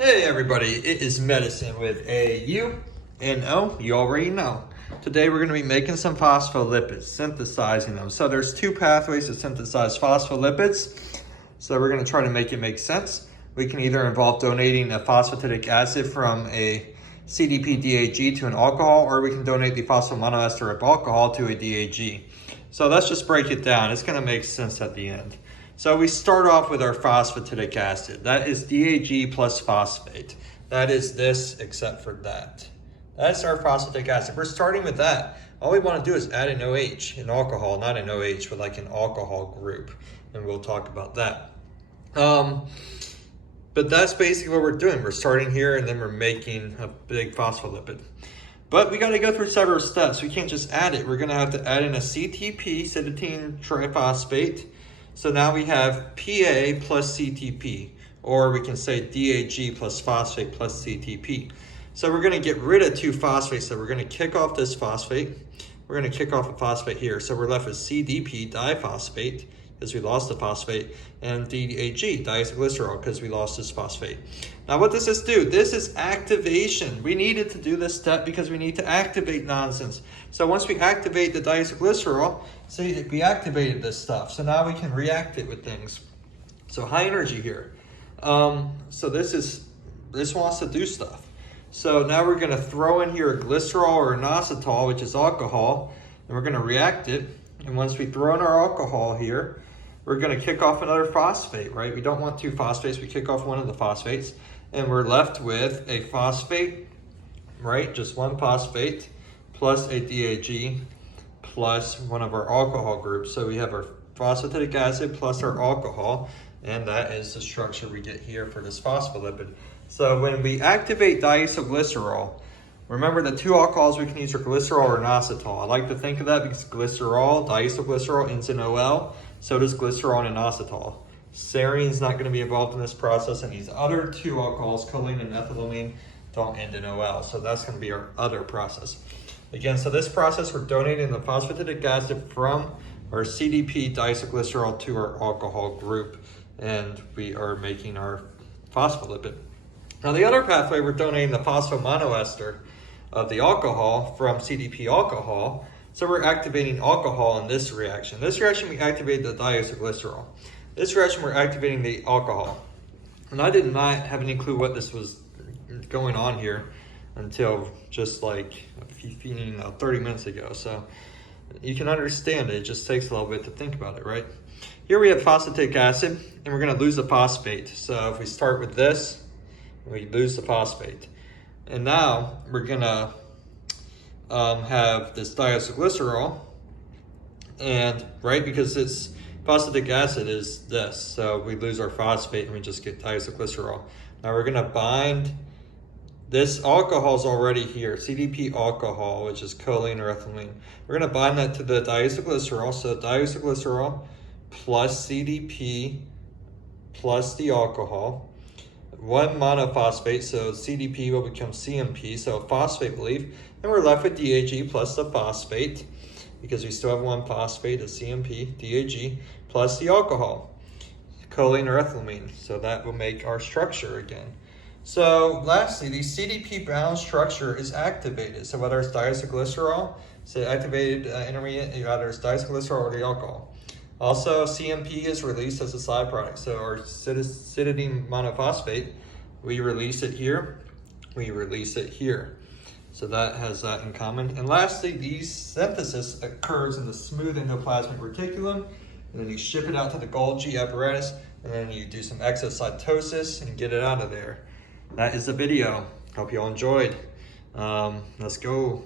Hey everybody, it is Medicine with a U and O, you already know. Today we're going to be making some phospholipids, synthesizing them. So there's two pathways to synthesize phospholipids. So we're going to try to make it make sense. We can either involve donating a phosphatidic acid from a CDP-DAG to an alcohol, or we can donate the phosphomonoester of alcohol to a DAG. So let's just break it down. It's going to make sense at the end. So we start off with our phosphatidic acid. That is DAG plus phosphate. That is this except for that. That's our phosphatidic acid. We're starting with that. All we want to do is add an OH, an alcohol, not an OH, but like an alcohol group. And we'll talk about that. But that's basically what we're doing. We're starting here and then we're making a big phospholipid. But we got to go through several steps. We can't just add it. We're going to have to add in a CTP, cytidine triphosphate. So now we have PA plus CTP, or we can say DAG plus phosphate plus CTP. So we're going to get rid of two phosphates. So we're going to kick off this phosphate. We're going to kick off a phosphate here. So we're left with CDP diphosphate because we lost the phosphate, and DAG diacylglycerol because we lost this phosphate. Now what does this do? This is activation. We needed to do this step because we need to activate nonsense. So once we activate the diacylglycerol, see, we activated this stuff. So now we can react it with things. So high energy here. So this wants to do stuff. So now we're going to throw in here a glycerol or an inositol, which is alcohol, and we're going to react it. And once we throw in our alcohol here, we're going to kick off another phosphate, right? We don't want two phosphates. We kick off one of the phosphates, and we're left with a phosphate, right? Just one phosphate plus a DAG plus one of our alcohol groups. So we have our phosphatidic acid plus our alcohol, and that is the structure we get here for this phospholipid. So when we activate diacylglycerol, remember the two alcohols we can use are glycerol or inositol. I like to think of that because glycerol, diacylglycerol ends in OL, so does glycerol and inositol. Serine is not going to be involved in this process, and these other two alcohols, choline and ethylamine, don't end in OL, so that's going to be our other process. Again, so this process, we're donating the phosphatidic acid from our CDP diacylglycerol to our alcohol group, and we are making our phospholipid. Now the other pathway, we're donating the phosphomonoester of the alcohol from CDP alcohol. So we're activating alcohol in this reaction. This reaction, we activate the diacylglycerol. This reaction, we're activating the alcohol. And I did not have any clue what this was going on here until just like 30 minutes ago. So you can understand it just takes a little bit to think about it, right? Here we have phosphatidic acid, and we're going to lose the phosphate. So if we start with this, we lose the phosphate. And now we're going to have this diacylglycerol, and right, because it's phosphatidic acid is this, so we lose our phosphate and we just get diacylglycerol. Now we're going to bind this alcohol is already here, CDP alcohol, which is choline or ethylene. We're going to bind that to the diacylglycerol, so diacylglycerol plus CDP plus the alcohol. One monophosphate, so CDP will become CMP, so a phosphate will leave, and we're left with DAG plus the phosphate, because we still have one phosphate, a CMP, DAG, plus the alcohol, choline or ethylamine, so that will make our structure again. So lastly, the CDP bound structure is activated, so whether it's diacylglycerol, so activated intermediate, either it's diacylglycerol or the alcohol. Also, CMP is released as a side product. So our cytidine monophosphate, we release it here, we release it here. So that has that in common. And lastly, the synthesis occurs in the smooth endoplasmic reticulum, and then you ship it out to the Golgi apparatus, and then you do some exocytosis and get it out of there. That is the video. Hope you all enjoyed. Let's go.